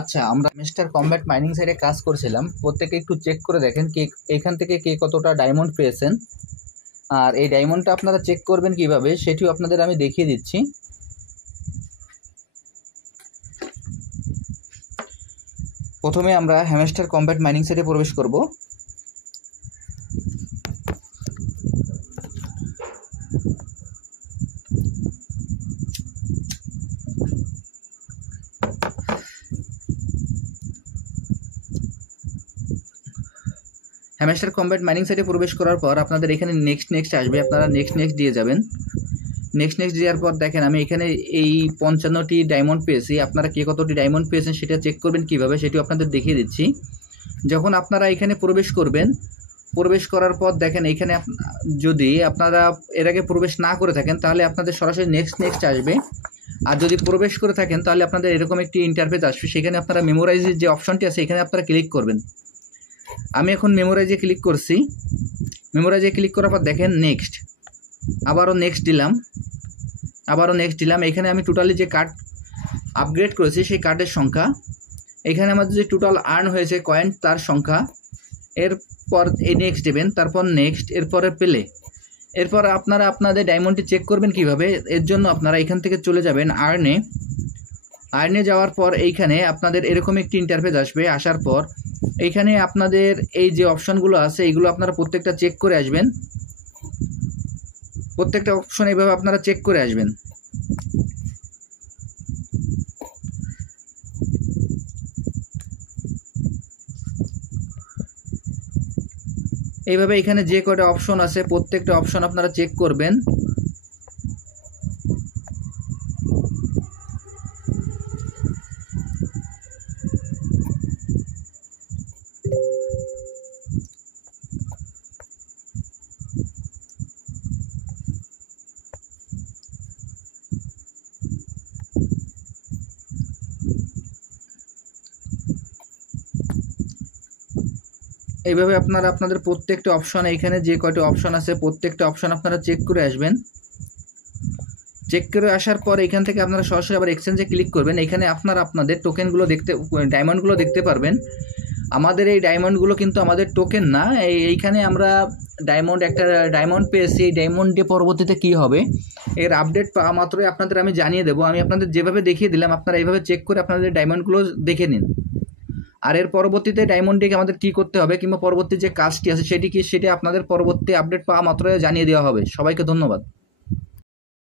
আচ্ছা, আমরা mister combat mining সাইটে কাজ করছিলাম। প্রত্যেকে একটু চেক করে দেখেন কে এখান থেকে কে কতটা ডায়মন্ড পেয়েছেন। আর এই ডায়মন্ডটা আপনারা চেক করবেন কিভাবে সেটিও আপনাদের আমি দেখিয়ে দিচ্ছি। প্রথমে আমরা হ্যামস্টার কমব্যাট মাইনিং সাইটে প্রবেশ করব। হ্যামস্টার কমব্যাট মাইনিং সাইটে প্রবেশ করার পর আপনাদের এখানে নেক্সট আসবে, আপনারা নেক্সট দিয়ে যাবেন। নেক্সট দেওয়ার পর দেখেন আমি এখানে এই 55টি ডায়মন্ড পেয়েছি। আপনারা কে কতটি ডায়মন্ড পেয়েছেন সেটা চেক করবেন কিভাবে সেটিও আপনাদের দেখিয়ে দিচ্ছি। যখন আপনারা এখানে প্রবেশ করবেন, প্রবেশ করার পর দেখেন এখানে যদি আপনারা এর আগে প্রবেশ না করে থাকেন তাহলে আপনাদের সরাসরি নেক্সট আসবে। আর যদি প্রবেশ করে থাকেন তাহলে আপনাদের এরকম একটি ইন্টারফেস আসবে। সেখানে আপনারা মেমোরাইজের যে অপশনটি আছে এখানে আপনারা ক্লিক করবেন। আমি এখন মেমোরাইজে ক্লিক করছি। মেমোরাইজে ক্লিক করার পর দেখেন নেক্সট, আবারও নেক্সট দিলাম। এখানে আমি টোটালি যে কার্ড আপগ্রেড করেছি সেই কার্ডের সংখ্যা, এখানে আমাদের যে টোটাল আর্ন হয়েছে কয়েন তার সংখ্যা, এরপর এই নেক্সট দেবেন, তারপর নেক্সট, এরপরে পেলে। এরপর আপনারা আপনাদের ডায়মন্ডটি চেক করবেন কিভাবে। এর জন্য আপনারা এখান থেকে চলে যাবেন আর্নে যাওয়ার পর এইখানে আপনাদের এরকম একটি ইন্টারফেস আসবে। আসার পর এইখানে আপনাদের এই যে অপশনগুলো আছে এইগুলো আপনারা প্রত্যেকটা চেক করে আসবেন। প্রত্যেকটা অপশন এইভাবে আপনারা চেক করে আসবেন। এইভাবে এখানে যে কয়টা অপশন আছে প্রত্যেকটা অপশন আপনারা চেক করবেন। এইভাবে আপনারা আপনাদের প্রত্যেকটা অপশন, এইখানে যে কয়টা অপশন আছে প্রত্যেকটা অপশন আপনারা চেক করে আসবেন। চেক করে আসার পর এখান থেকে আপনারা সরাসরি আবার এক্সচেঞ্জে ক্লিক করবেন। এখানে আপনারা আপনাদের টোকেনগুলো ডায়মন্ডগুলো দেখতে পারবেন। আমাদের এই ডায়মন্ডগুলো কিন্তু আমাদের টোকেন না। এইখানে আমরা একটা ডায়মন্ড পেয়েছি। এই ডায়মন্ডে পরবর্তীতে কি হবে এর আপডেট পাওয়া মাত্রই আপনাদের আমি জানিয়ে দেবো। আমি আপনাদের যেভাবে দেখিয়ে দিলাম আপনারা এইভাবে চেক করে আপনাদের ডায়মন্ডগুলো দেখে নিন। আর এর পরবর্তীতে ডায়মন্ডটিকে আমাদের কী করতে হবে কিংবা পরবর্তী যে কাজটি আছে সেটি আপনাদের পরবর্তী আপডেট পাওয়া মাত্রই জানিয়ে দেওয়া হবে। সবাইকে ধন্যবাদ।